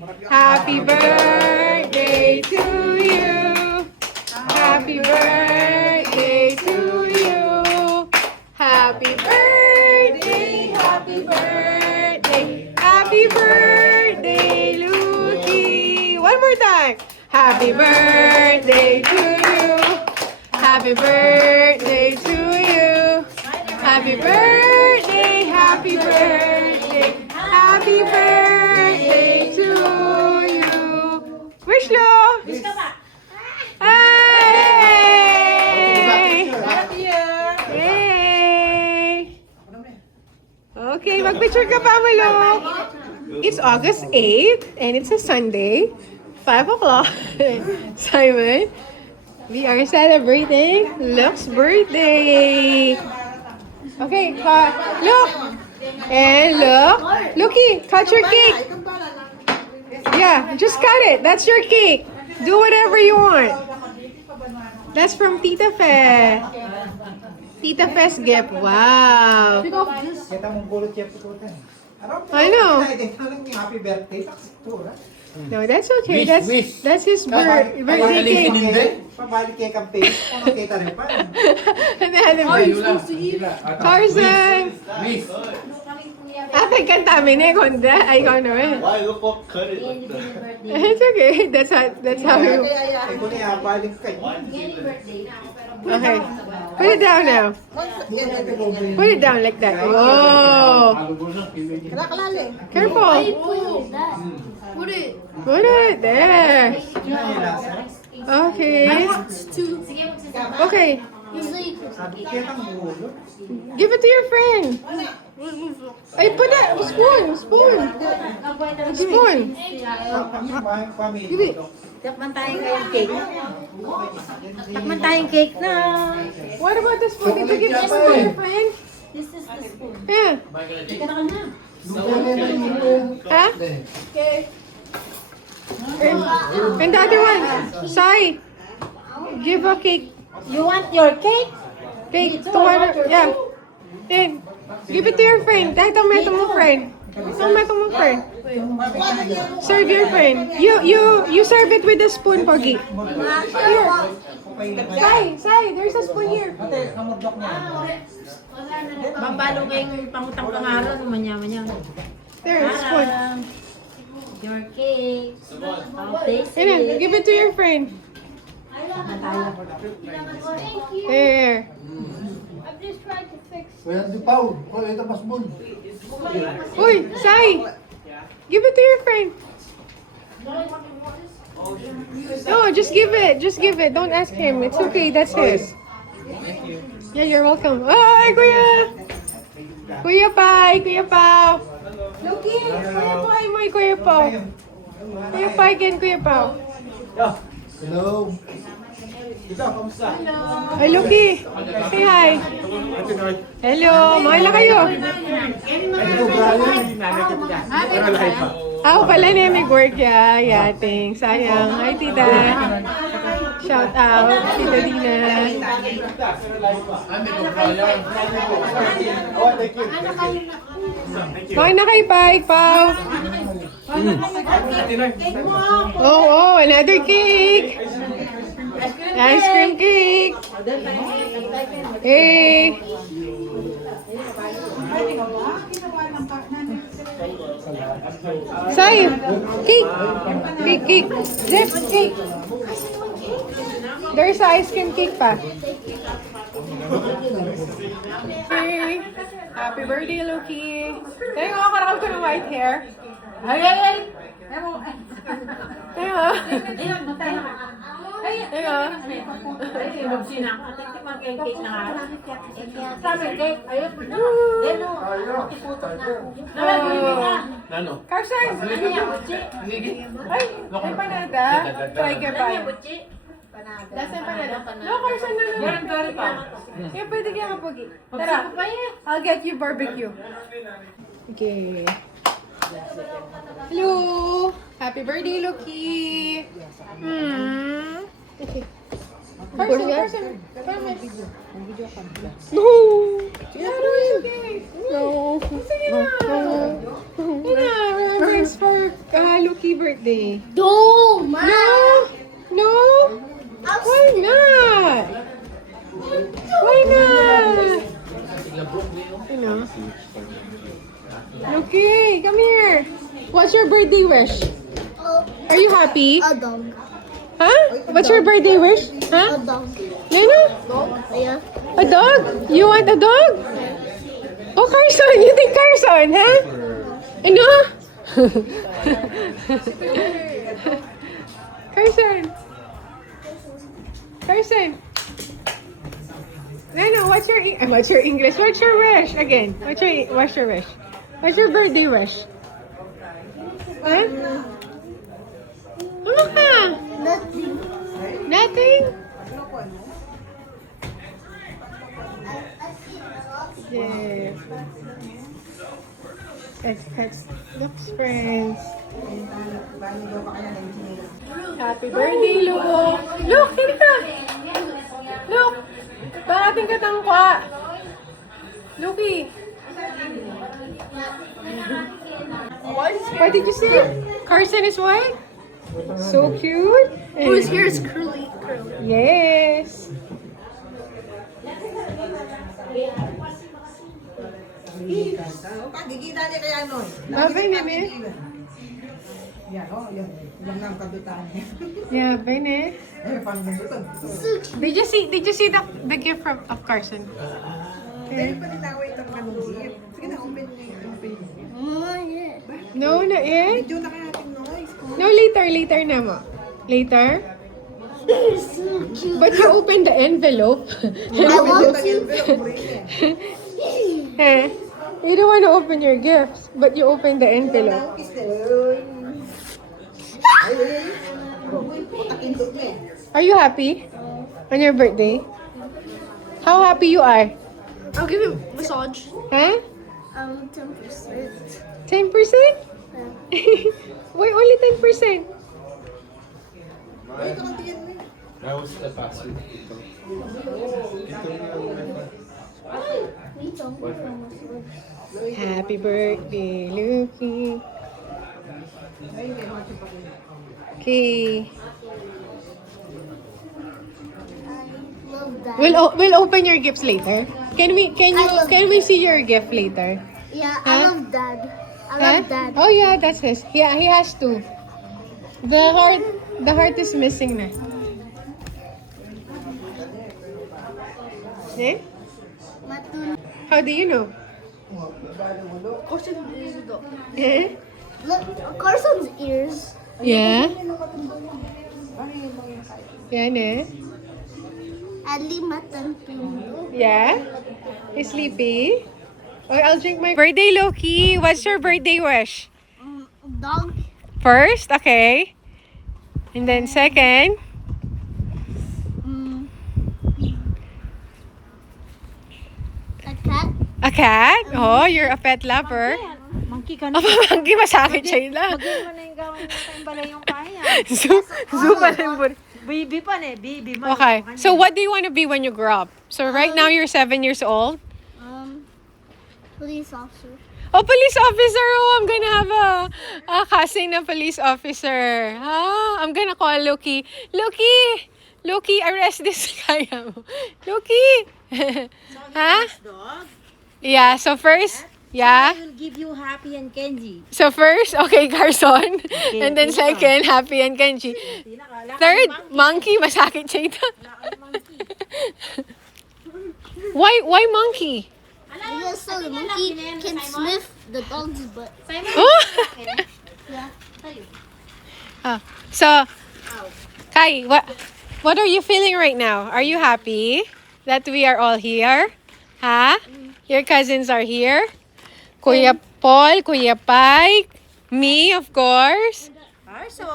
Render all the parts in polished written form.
Happy birthday to you. Happy birthday to you. Happy birthday, happy birthday, happy birthday, Lucky. One more time. Happy birthday to you. Happy birthday to you. Happy birthday, happy birthday, happy birthday to you. Wish lo! Wish ka pa. Hey! Happy year. Yay! Okay, mag-picture ka pa, Malo. It's August 8th, and it's a Sunday, 5 o'clock. Simon, we are celebrating Luke's birthday. Okay, look! And look! Looky, cut your cake! Yeah, just cut it. That's your cake. Do whatever you want. That's from Tita Fe. Tita Fe's gift. Wow. Kita mong bulot siya pututan. I know. Happy birthday. No, that's okay. That's his birthday cake. Pabalik kay campaign. Ano kita rin pa? Tarzan. Akin kantamine konda. Ay, ikaw naman. Why the fuck cut it like that? It's okay. That's how you. Ay, kung niya, balik kay. Okay. Put it down now. Put it down like that. Whoa. Careful. Put it there. Okay. Okay. Kita mong bulot. Give it to your friend. Ay, put that. Spoon. Family. Tikman tayong kayong cake. Tikman tayong cake na. What about the spoon? Did you give this to your friend? This is the spoon. Yeah. Ika na ka na. Huh? And the other one. Sai. Give a cake. You want your cake? Cake to one. Yeah. Then, give it to your friend. Dahil tomato mo friend. Tomato mo friend. Serve your friend. You serve it with a spoon, Pogi. Here. Sai, there's a spoon here. Ate, kamudlok niya. Babalo kayong pangutang pangaral. Manya-manya. There, spoon. Your cake. Taste Ayan, it. give it to your friend. There. Kuya di Paul, oh ito mas bun. Uy, Sai. Give it to your friend. No, just give it. Just give it. Don't ask him. It's okay. That's his. Yeah, you're welcome. Ay, Kuya. Kuya Pai. Kuya Pao. Lucky. Kuya Pai mo. Kuya Pao. Kuya Pai again, Kuya Pao. Hello. Ay, Lucky. Say hi. Hello. Mahal na kayo. Ako pala na may work ya. Yating. Sayang. Hi, tita. Shout out. Tita Dina. Kumain na kayo, Pai. Pao. Oh, another cake. Ice cream cake. Hey. Sai, cake. Cake. Zip, cake. There's ice cream cake pa. Hey. Happy birthday, Loki. Tayo nga, karakal ko ng white hair. Ay! Tayo nga. Ayun, matay na. Ay, Tayo nga. ay, mag-sina. Tikman kayong cake na nga. Sabi, cake. Ayun. Deno. Iputok na. Nalagulibig ka. Nano? Carson! Ano yan, Butchi? Ay, empanada. Try ka ba? Ano yan, Butchi? Last empanada. No, Carson, no. Meron ka rin pa. Yeah, pwede kaya kapag. Tara, Tara. Pa yan. I'll get you barbecue. Okay. Hello! Happy birthday, Loki! Okay. Carson. No! Yeah, no, it's okay. No. Sige na. Sige na. Thanks for Lucky birthday. No, ma. No? Why not? Why not? You know. Okay, come here. What's your birthday wish? Are you happy? A dog. Huh? What's your birthday wish? A Huh? dog. Nana? Yeah. A dog? You want a dog? Oh, Carson! You think Carson, huh? Ano? Carson! Carson! No, what's your English? What's your wish? Again, what's your wish? What's your birthday wish? Huh? Ano ka? Nothing. Nothing? Yeah. Let's look, friends. Happy birthday, Luke! Luke, sino ka? Luke! Bakit ka tangkwa? Luki! What did you say? Carson is what? So cute. Oh, his hair is curly. Yes. Pagigita niya kaya ano? Babay na, ne? Yan, oh, yan. Yan ang kadutaan niya. Yeah, bye, ne? Eh, paano ganito? Did you see the gift of Carson? Dahil pa nila ako itong kanong. Sige na, open niya. Open niya. Oh, yeah. No, not yet. Medyo na kaya natin noise. No, later na mo. Later? You're so cute. But you opened the envelope. I want to. Eh, you don't want to open your gifts, but you opened the envelope. Are you happy on your birthday? How happy you are? I'll give him massage. Huh? 10%. 10%? Why only 10%? That was the password. Happy birthday, Lucky. Okay. Love that. We'll open your gifts later. Can we see your gift later? Yeah, Huh? I love dad. I Huh? love dad. Oh yeah, that's his. Yeah, he has two. The heart is missing na. Eh? Matun. How do you know? Eh? Look, Carson's ears. Yeah. Yan eh. Ali matan pindo. Yeah? You sleepy? Oh, I'll drink my birthday, Loki. What's your birthday wish? Dog. First, okay. And then second. A cat. A cat? Oh, you're a pet lover. Monkey ka na. Monkey, masakit siya lang. Maging mo na yung gawin natin pala yung kaya. Zoo pa rin po. Baby pa na, baby man. Okay. So what do you want to be when you grow up? So right now you're 7 years old. Police officer. Oh, police officer! Oh, I'm gonna have a cousin na police officer. Ah, I'm gonna call Loki. Loki, arrest this guy. Loki! Huh? Dog, Yeah, so first, yeah. I will give you Happy and Kenji. So first, okay, Carson. And then second, Happy and Kenji. Third, monkey. Masakit siya ito. Why monkey? Because so the monkey can sniff the dog's butt. Oh! Yeah. So, Kai, what are you feeling right now? Are you happy that we are all here? Huh? Your cousins are here? Kuya Paul, Kuya Pike, me, of course. Carson.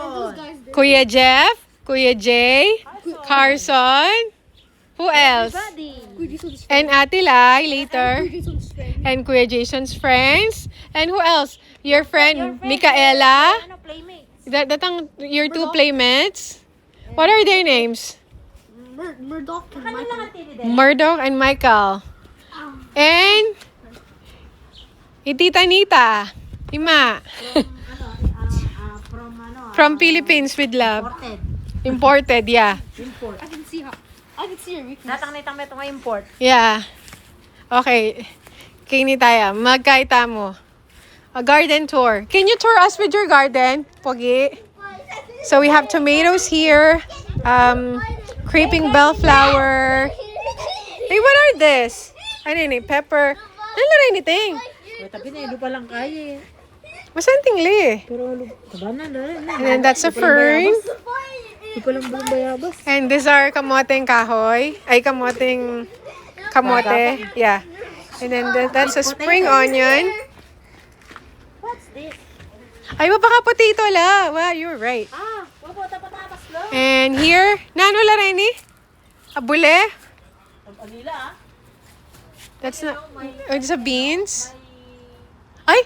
Kuya Jeff, Kuya Jay, Carson. Who else? And Ate Lai later. And Kuya Jason's friends. And who else? Your friend, Micaela. Ano, playmates? Your two playmates. What are their names? Murdoch and Ano lang Michael. ang TV din? Murdoch and Michael. And Tita Nita. Ima. From Philippines with love. Imported. Imported, yeah. Import. I can see your weakness. Natang ito nga import. Yeah. Okay. Kini tayo. Magkaita mo. A garden tour. Can you tour us with your garden? Pogi. So we have tomatoes here. Creeping bellflower. Hey, what are this? Ano yun eh? Pepper. Ano rin iting? Tapi na, hindi pa lang kaya eh. Masan tingli? Pero, kabanan na rin. And then that's a fern. Hindi pa lang buong bayabas. And these are kamoteng kahoy. Ay, kamoteng kamote. Yeah. And then that's a spring onion. What's this? Ay, baka potato la. Wow, you're right. Ah, wabota patatas lang. And here, nano la rin eh? Abule? Anila ah. That's not, it's a beans. Ay,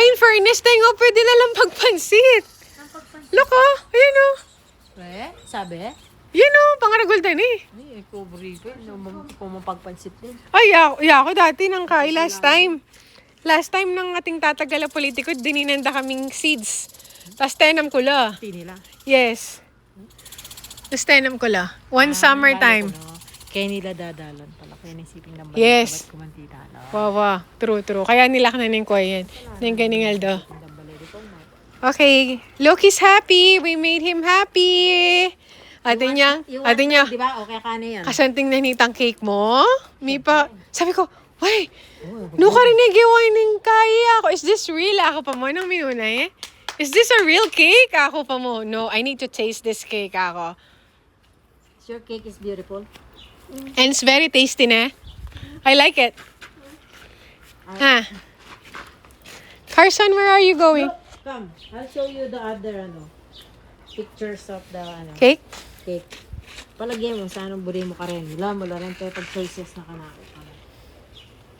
in fairness, tayo pwede na lang pagpansit. Look oh, ayan oh. Sabi? Yan oh, pangaraguldan eh. Ay, recovery ko. Pumapagpansit din. Ay, ako dati nang kai last time. Last time ng ating tatagala politiko, dininanda kaming seeds. Tapos tenam ko la. Hindi nila. Yes. Tapos tenam ko la. One summertime. Kaya nila dadalan pala. Kaya naisipin naman. Yes. Kumantita na. Wow. True. Kaya nila kananing ko yan. Nang kaningaldo. Okay. Loki's happy. We made him happy. Ate niya. Di ba? Okay ka na yan. Kasanting nanitang cake mo? May pa. Sabi ko, wait. No ka rin nagiwain kaya ako. Is this real? Ako pa mo nang minuna eh. Is this a real cake? Ako pa mo. No, I need to taste this cake ako. Your cake is beautiful. And it's very tasty na. I like it. Ha? Carson, where are you going? Come, I'll show you the other pictures of the Cake? cake. Palagyan mo sa anong buri mo ka rin. Wala rin tayo pag choices na kanako.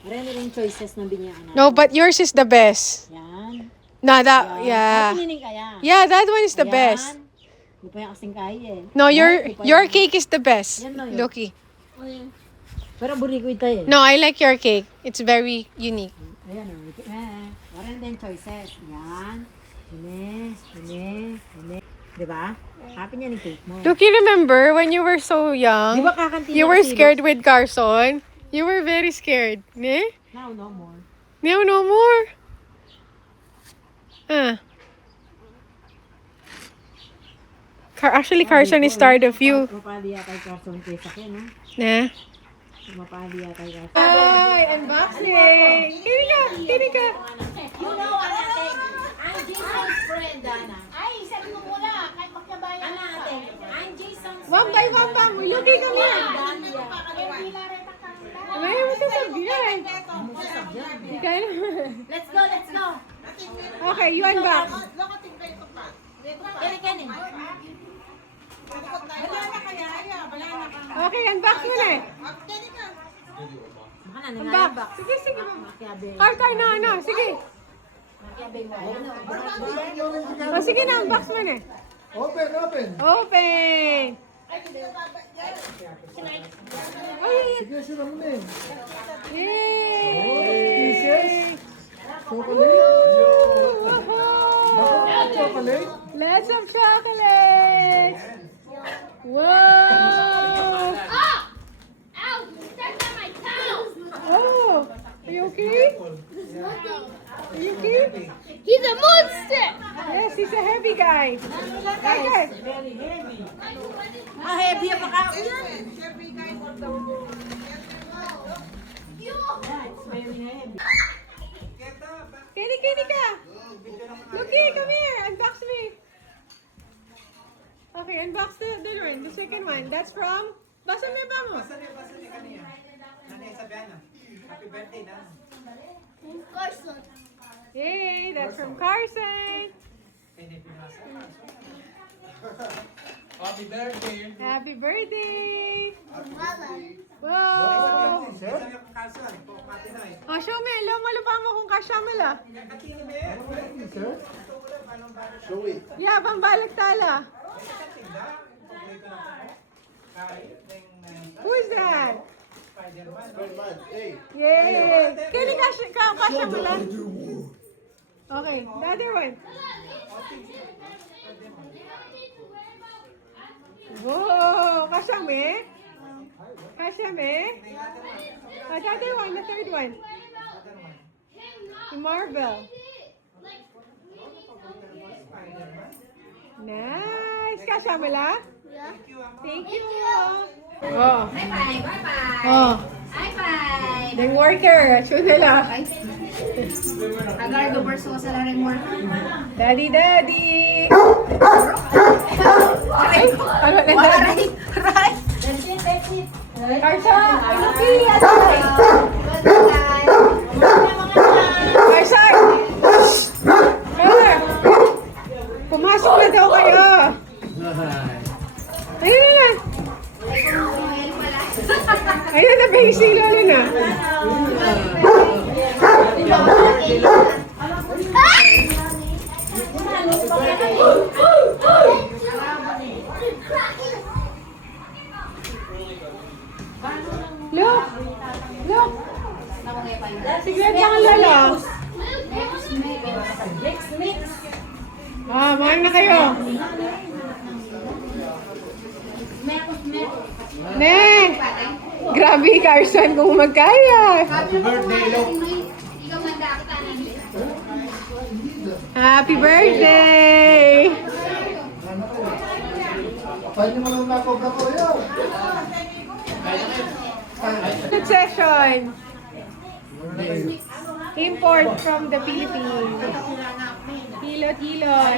Marami rin choices na binyaan natin. No, but yours is the best. Yan. No, that, yeah. Piniling kaya. Yeah, that one is the best. Hindi pa yung kasing kaya eh. No, your cake is the best. Yan na yun. Loki. Pero buri ko ito eh. No, I like your cake. It's very unique. Ayan o. Marami din choices. Yan. Hini. Diba? Happy niya ni cake mo. Loki, remember when you were so young? Di ba kakantina You were si scared with Carson? You were very scared. Ne? Now, no more. Now, no more. Actually, Carson is tired of you. Mapali yata yung Carson kay Sakya, no? Nah. Mapali yata yung Carson. Hi, unboxing. Kini ka. You know what natin? I'm Jason's friend, Dana. Ay, sabi mo muna. Kahit magkabayan natin. I'm Jason's friend. One by one pa mo. Loki ka mo. May mo sasabihan. Ikaw naman. Let's go. Okay, you unbox. Kani. Okay, unbox mo na. Baka na, Unbox. Sige. Karkar na ano. Sige. O sige na, unbox mo na. Open. Open. Sige, sila mo na eh. Yay! Chocolate? Lots of chocolates! Whoa! Ow! You stepped on my toe! Oh! Are you okay? Are you okay? He's a monster! Yes, he's a heavy guy. Okay. Heavy pa ka. Kini ka! Loki, come here! Unbox me! Okay, unbox the one, the second one. That's from... Basa may ba mo? Carson. Yay! That's from Carson! Happy birthday! Happy birthday! Mala. Wow! Oh, show me. Lupa mo kung kasya mo la. Show it. Yeah, pambalik tala. Who is that? Spider-Man. Hey. Yay! Kini kasya mo la? Okay, the other one. Whoa! Kasha me? Kasha me? The other one, the third one. The Marvel. Nice! Kasha mo la? Yeah. Thank you. Oh. Bye bye. Bye bye. Oh. Bye bye. The worker. Show nila. Agar do perso sa lareng mo. Daddy, daddy. Ay, ano na daddy? Right. That's it. That's it. Karsha, ay luki. Bye. Karsha! Kaya! Pumasok na daw kayo. Ayun na. Ayun na, basic lalo na. Look! Look! Sigurad lang ang lalo. Ah, mahal na kayo. Ne! Grabe, Carson, kung magkaya. Happy birthday, Lok. Happy birthday! Pwede mo nung nakobra ko yun. Good session. Import from the Philippines. Hilot-hilot.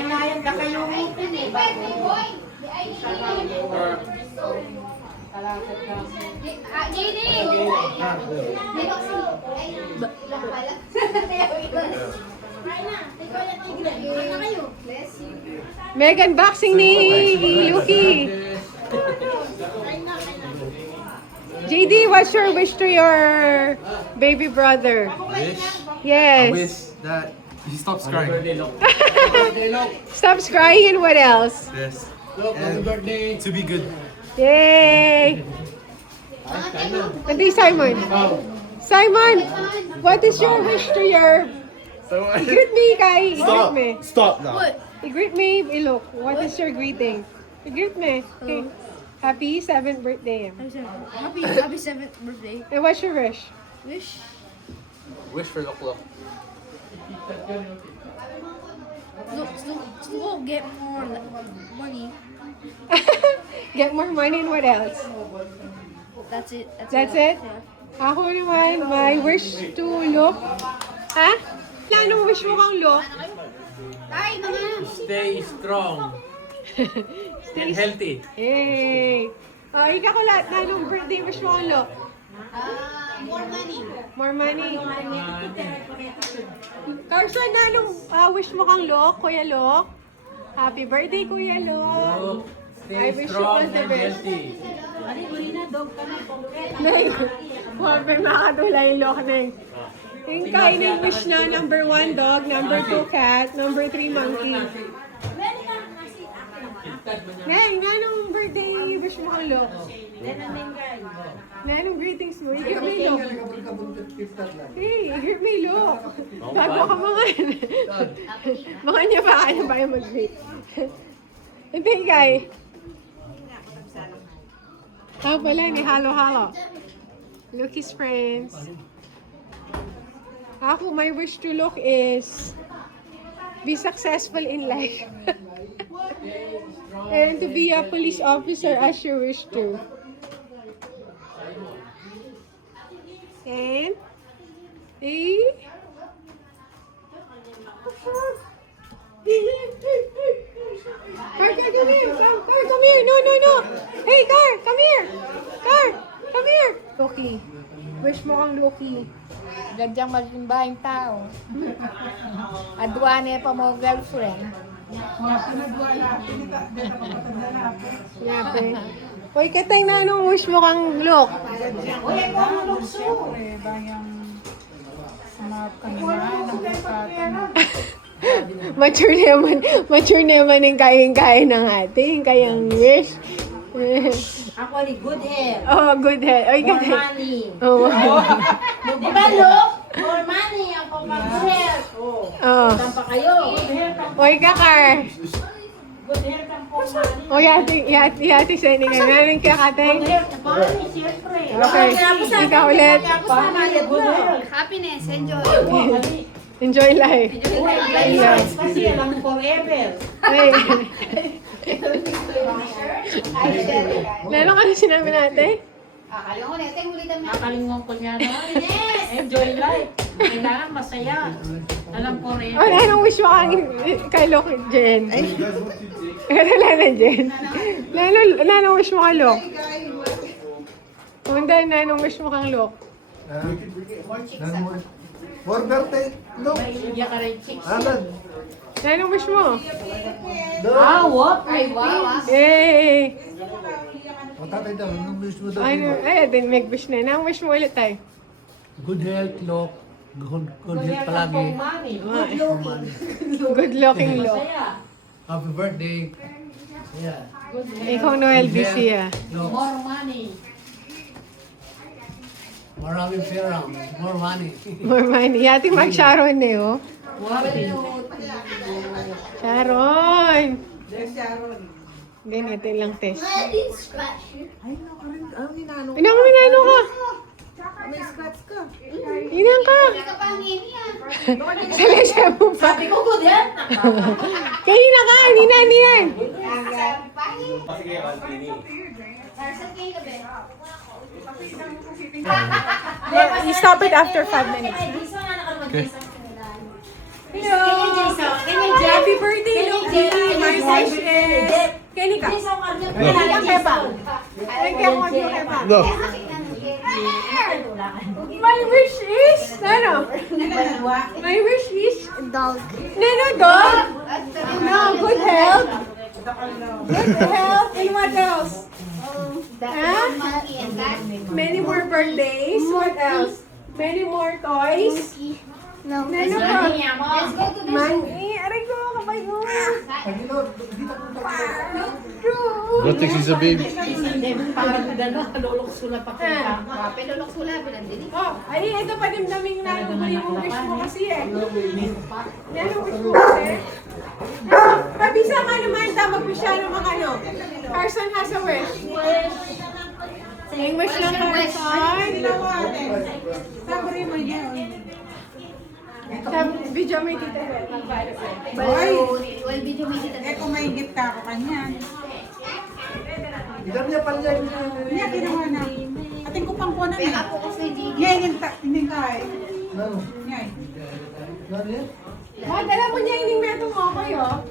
Mega unboxing ni Yuki. JD, what's your wish to your baby brother? Wish? Yes. I wish that he stops crying. Stop crying and what else? Yes. And to be good. Yay! Hindi, Simon. Simon, what is your wish to your... I-greet me, Kai. I-greet me. Stop now. I-greet me, Ilok. What is your greeting? I-greet me. Okay. Happy 7th birthday. Happy 7th birthday. And what's your wish? Wish. Wish for Lok Lok. We'll get more money. Get more money and what else? That's it. That's it? Ako naman, my wish to look. Ha? Anong wish mo kang look? Stay strong and healthy. Yay! Ikaw ko lahat na anong birthday wish mo kang look? More money. Carson, na anong wish mo kang look, Kuya Look? Happy birthday, Kuya Look. I Stay wish you all strong the and best. healthy. Nay, huwag may makadula yung Look, Nay. Yung kainin wish na, number 1 dog, number 2 cat, number 3 monkey. Nay, na anong birthday wish mo kang Look? Na anong greetings mo? I-give me Look. Hey, i-give me Look. Bago ka mga mga niya pa kaya ba yung mag-greet? Hindi, guy. Pala, ni halo-halo. Lucky's friends. Ako, my wish to Look is be successful in life. And to be a police officer as you wish to. And Car, come here. Car, come here. No. Hey, Car, come here. Car, come here. Loki. Wish mo kang Loki. Gadyang malimbahin tao. Adwane pa mo girlfriend. Yape. Uy, katay na anong wish mo kang Look? Mature naman yung kayang-kaya ng ating kayang wish. Ako ni good hair. Oh, good head. Oy, More katay. money. Oh, Di ba, Look? More money ang pag-hair. Oh. oh. Saan pa kayo? Oy, Kakar. Good health ang po, money. O, yati sa inyo. Namin kaya kateng. Good health, money, siyempre. Okay, ikaw ulit. Money, good health. Happiness, enjoy. Enjoy life. Kasi alam mo forever. Ay. Lalo ka na sinabi natin? Akala ko na, ito ulitan mo. Nakalimutan ko niya na. Enjoy life. Kailangan masaya. Alam ko rin. O, anong wish mo kay Lok, Jen? Wala na, Jen. Anong wish mo kay Lok? Kung dahil na, anong wish mo kang Lok? For birthday, look. May iiyak ka rin, chicks. Alan. Anong wish mo? Ah, what? Ay, wow. Yay! O tatay daw, anong wish mo daw? Ay, din mag-wish na. Anong wish mo ulit tayo? Good health, Lok. Good Good health health ang palagi. po, money. Good looking Lok. Masaya. Happy birthday. Yeah. Good health. Ikaw Noel Bisia. Lok. More money. Maraming pera. More money. More money. Yati mag-Sharon eh, oh. Happy. Sharon! There's Sharon. Hindi, natin lang test. I didn't scratch. Ay, ang ninano. Inang minano ka? May scratch ka. Inang ka? Hindi ka pa hingin yan. Salesya mo pa. Sabi ko good health. Kanina ka, ninan. You stop it after 5 minutes. Hello! Happy birthday, Loki! My session! Kenny ka? Kailangan kaya ba? Kaya mo kaya ba? No. My wish is, ano? My wish is, Dog. Nano dog? No, good health. Good health. And what else? Huh? Monkey and cat. Many more birthdays. What else? Many more toys. No. Nano ka? Let's go to the zoo. Mani, aray ko, kapay mo. What thinks he's a baby? Parang gano'n, kalulok sula pa kita. Pelolok sula, pinandinig. Oh, ay, ito pa dimdaming nanong yung wish mo kasi eh. Nanong wish mo kasi? Pabisa ka naman, mag-wish siya naman ano. Carson has a wish. Yung wish lang, Carson. Sabi mo yun. Sa video may tita. Well, video may kita. Eh, kung may gift ka ako kanya. Ilan niya pala niya? Hindi, ginawa na. Ating ko pang kunan Kaya na. ako ko sa Gigi. Ngayon, hindi ka eh. Ano? Ngayon. Ano yan? Dala mo niya yung metong mo ako yun.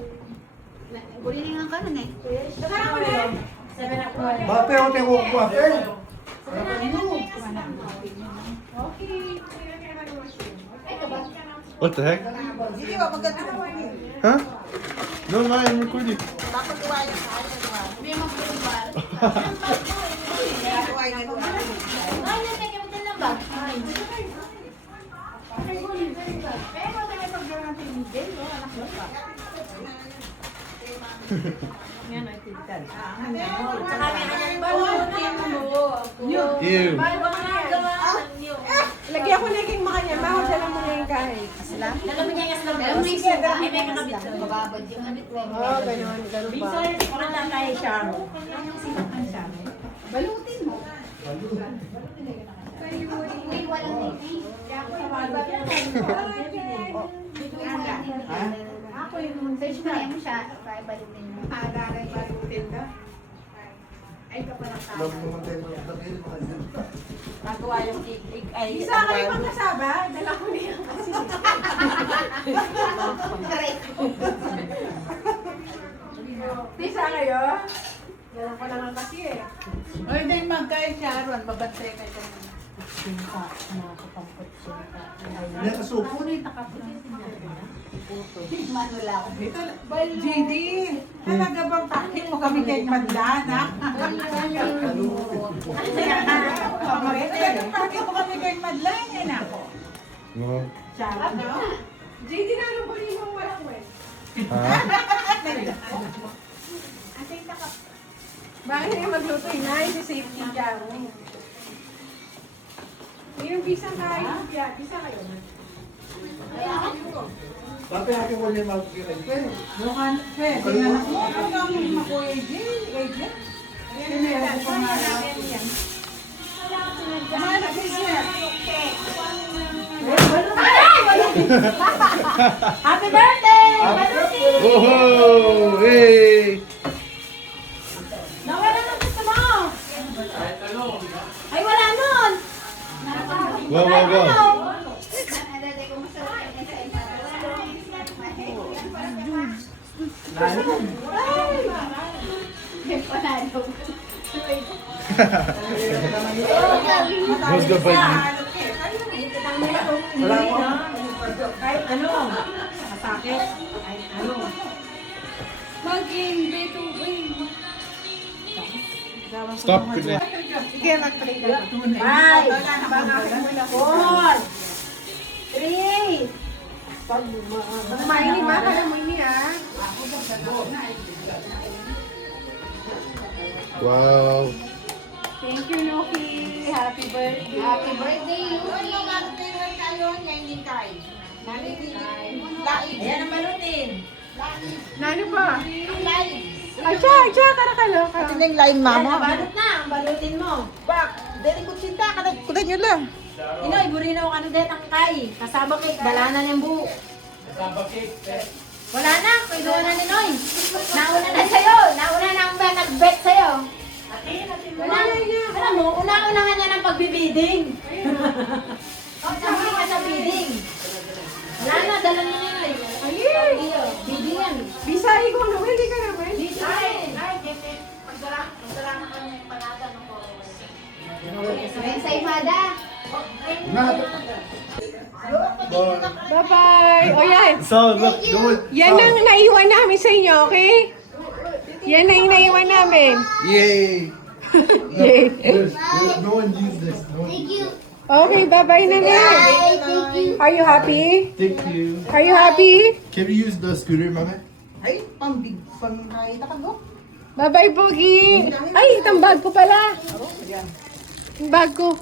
Kunin nga ka nun eh. Dala mo na. Bate o te ko pa. Okay. What the heck? Sige ba, maganda naman eh. Huh? No, no, I'm recording. Bakit iwayan ka? May magpapal. Iwayan ka. Ay, nagkakit mo na ba? Pero may pag-garanti ni Jen, no? Anak mo pa. Ew. Lagyan ko na yung makanya. Mahal dala mo na yung kahit. Alam mo niya yung aslam. Alam mo yung Sige, suka. hindi na kakabit. Bababad yung ano. Oh, ganun pa. Bisoy, parang lang tayo siya. Balutin mo. Uy, walang nini. Ako yung Search mo na mo siya. Try balutin mo. agaray balutin ka. Ay, ka pa Love naman tayo ng dagil. Magawa yung cake ay... Isa kayo magkasaba. Dala ko niya kasi. Correct. Isa kayo? Dala ko lang kasi eh. Ay, din magkain Sharon, babantay ka ito. Sinta, nakakapampot sinta. Hindi ka supo ni. Mano lang. GD, talaga bang takit mo kami kay Madlana? Takit mo kami kay Madlana, yan ako. No. Sharon, no? JD na nung kunin mo walang wet. Huh? Bakit hindi magluto yun? Ay, sa safety dyan. Yung visa tayo. Visa kayo na. Bape, ako ko niya mag-giray. Bukan, pwede nga na. Ano kang makuha AJ? Meron ko nga na. Mana siya? Happy birthday! Balutin! Oh, hey! Nawala ng gusto mo! Ay, wala nun! Go, go, go. Who's the bite? Kahit ano, masakit, kahit ano. Stop. Good night. Sige, mag-play ka. 5, 4, 3, Maini ba? Kala mo ini ah. Wow. Thank you, Loki. Happy birthday. Happy birthday. Yun yung mag-favorite tayo niya, hindi kain. Lain. Ayan ang balutin. Nano pa? Lain. Acha, karakalo ka. Ito na yung line Ayan, mama. nabalot na, ang balutin mo. Bak, dali ko cinta. Kuda nyo lang. Inoy, burino ka na din ang kay. Kasama cake, bala na niyang buo. Wala na, kinuha na ni Noy. Nauna na sa'yo. Nauna na ang nag-bet sa'yo. Wala niya. Alam mo, una-unahan niya ng pagbibiding. Sabi ka sa bidding. Wala na, dala niya ni Noy. Bidding yan. Bisay ko, no? Hindi ka naman. Pagdala na kami ng panada ng Ven sa imada. Bye-bye. O yan. So, look, go with. Yan ang naiwan namin sa inyo, okay? Yan ang naiwan namin. Yay! Yay. No one used this. No one. Thank you. Okay, bye-bye na na. Bye. Thank you. Are you happy? Thank you. Are you happy? Can we use the scooter, mama? Ay, pambig, pang-kahit ka go. Bye-bye, Pogi. Ay, itang bag ko pala. Yung bag ko.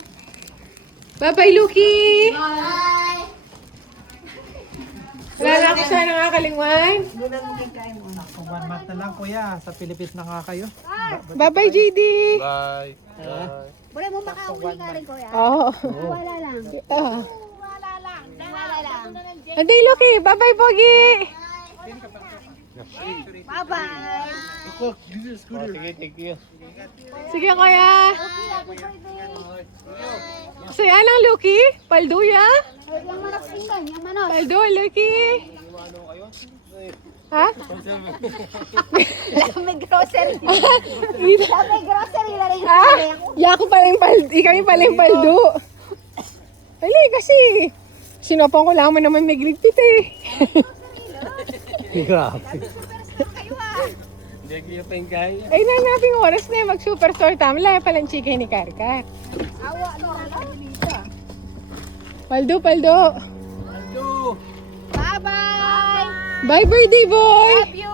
Bye-bye, Luki. Bye. Wala na ako sana nakakalingwan. Gulan mo kikain mo. Naku, 1 month na lang kuya. Sa Philippines na nga kayo. Bye-bye, JD. Bye. Wala mo makauwi ka rin, kuya. Oo. Wala lang. Ah. Wala lang. Ate, Luki. Bye-bye, Pogi. Bye-bye. Look, use your scooter. Thank you. Sige, kuya. Okay, happy birthday. Kasi anong Luki? Paldo ya? Wait lang manok tinggan, yung manok. Paldo, Luki. Ha? May grocery. May grocery na rin. Ah? Yako pala yung paldo. Kami pala yung paldo. Hali, kasi sinopang ko lang mo naman may gligpit eh. Grabe. Ay, nanaping oras na yung mag-superstore tam. Wala palang chicken ni Karkat. Awa na lang. Paldo, paldo. Bye-bye. Bye, birthday boy! Love you.